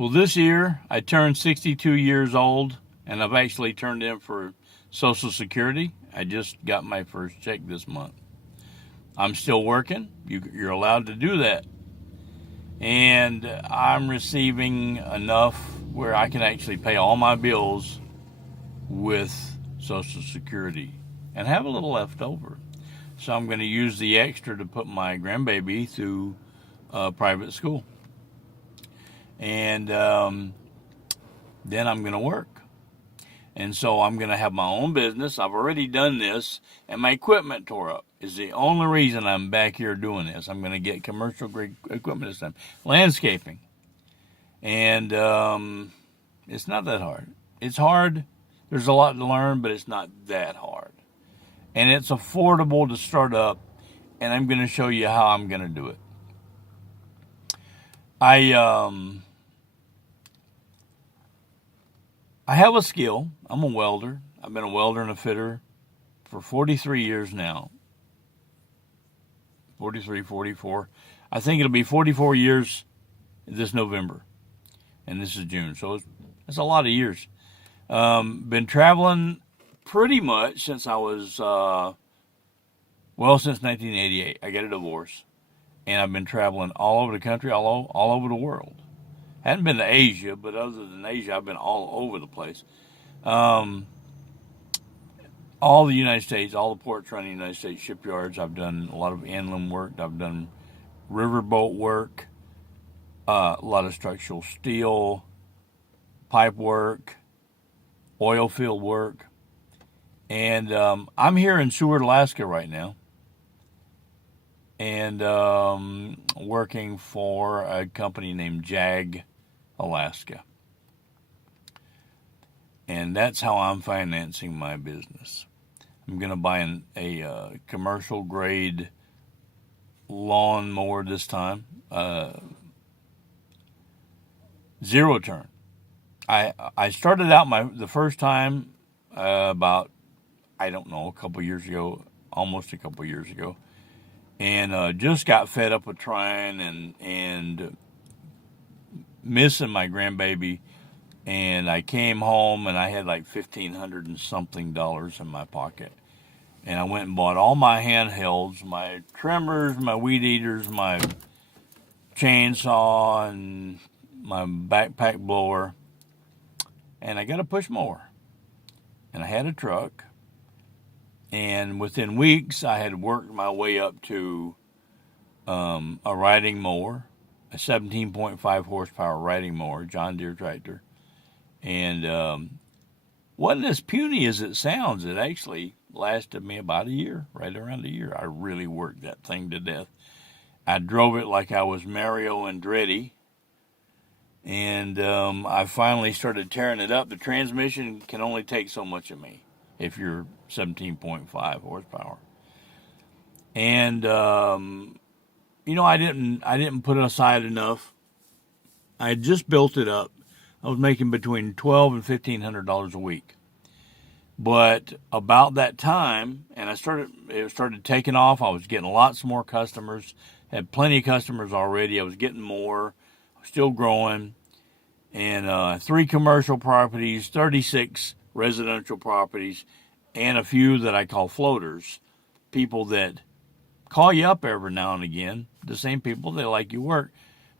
Well, this year I turned 62 years old, and I've actually turned in for Social Security. I just got my first check this month. I'm still working. You're allowed to do that. And I'm receiving enough where I can actually pay all my bills with Social Security and have a little left over. So I'm going to use the extra to put my grandbaby through private school. And then I'm going to work. And so I'm going to have my own business. I've already done this, and my equipment tore up. Is the only reason I'm back here doing this. I'm going to get commercial grade equipment this time. Landscaping. And it's not that hard. It's hard. There's a lot to learn, but it's not that hard. And it's affordable to start up, and I'm going to show you how I'm going to do it. I have a skill. I'm a welder. I've been a welder and a fitter for 43 years now. 43, 44. I think it'll be 44 years this November. And this is June. So it's a lot of years. Been traveling pretty much since I was, since 1988. I got a divorce. And I've been traveling all over the country, all over the world. Hadn't been to Asia, but other than Asia, I've been all over the place. All the United States, all the ports around the United States shipyards. I've done a lot of inland work. I've done riverboat work, a lot of structural steel, pipe work, oil field work. And I'm here in Seward, Alaska right now. And working for a company named JAG Alaska. And that's how I'm financing my business. I'm going to buy a commercial grade lawn mower this time, zero turn. I started out the first time about, I don't know, almost a couple years ago. And just got fed up with trying and missing my grandbaby. And I came home and I had like $1,500 and something in my pocket. And I went and bought all my handhelds, my trimmers, my weed eaters, my chainsaw, and my backpack blower. And I got a push mower. And I had a truck. And within weeks, I had worked my way up to a riding mower, a 17.5 horsepower riding mower, John Deere tractor. And wasn't as puny as it sounds. It actually lasted me about a year, right around a year. I really worked that thing to death. I drove it like I was Mario Andretti. And I finally started tearing it up. The transmission can only take so much of me if you're 17.5 horsepower. And I didn't put aside enough. I had just built it up. I was making between $1,200 and $1,500 a week. But about that time, and it started taking off. I was getting lots more customers. Had plenty of customers already. I was getting more. Still growing. And 3 commercial properties, 36 residential properties, and a few that I call floaters, people that call you up every now and again. The same people, they like your work,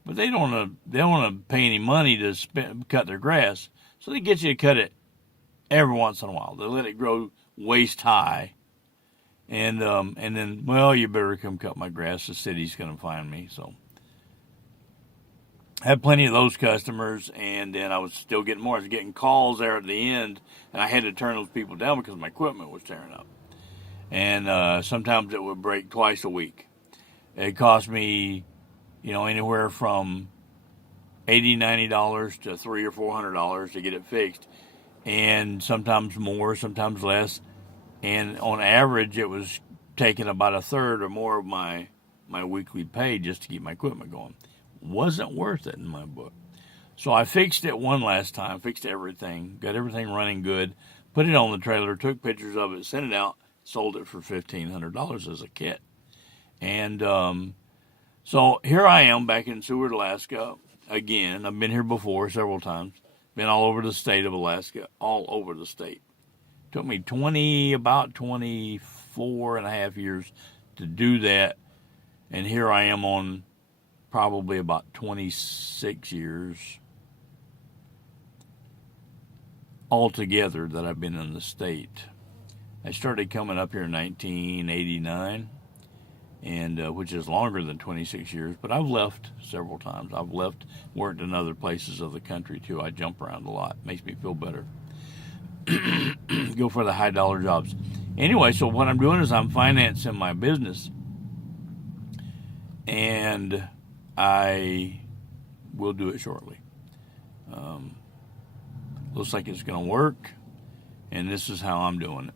but they don't want to pay any money to cut their grass, so they get you to cut it every once in a while. They let it grow waist high, and then, well, you better come cut my grass. The city's going to find me. So I had plenty of those customers, and then I was still getting more. I was getting calls there at the end, and I had to turn those people down because my equipment was tearing up. And sometimes it would break twice a week. It cost me, anywhere from $80, $90 to $300 or $400 to get it fixed, and sometimes more, sometimes less. And on average, it was taking about a third or more of my weekly pay just to keep my equipment going. Wasn't worth it in my book. So I fixed it one last time, fixed everything, got everything running good, put it on the trailer, took pictures of it, sent it out, sold it for $1,500 as a kit. And so here I am back in Seward, Alaska. again. I've been here before several times. Been all over the state of Alaska, all over the state. Took me about 24 and a half years to do that. And here I am on probably about 26 years altogether that I've been in the state. I started coming up here in 1989, and which is longer than 26 years, but I've left several times. I've left, worked in other places of the country too. I jump around a lot. Makes me feel better. Go for the high dollar jobs. Anyway, so what I'm doing is I'm financing my business, and I will do it shortly. Looks like it's going to work, and this is how I'm doing it.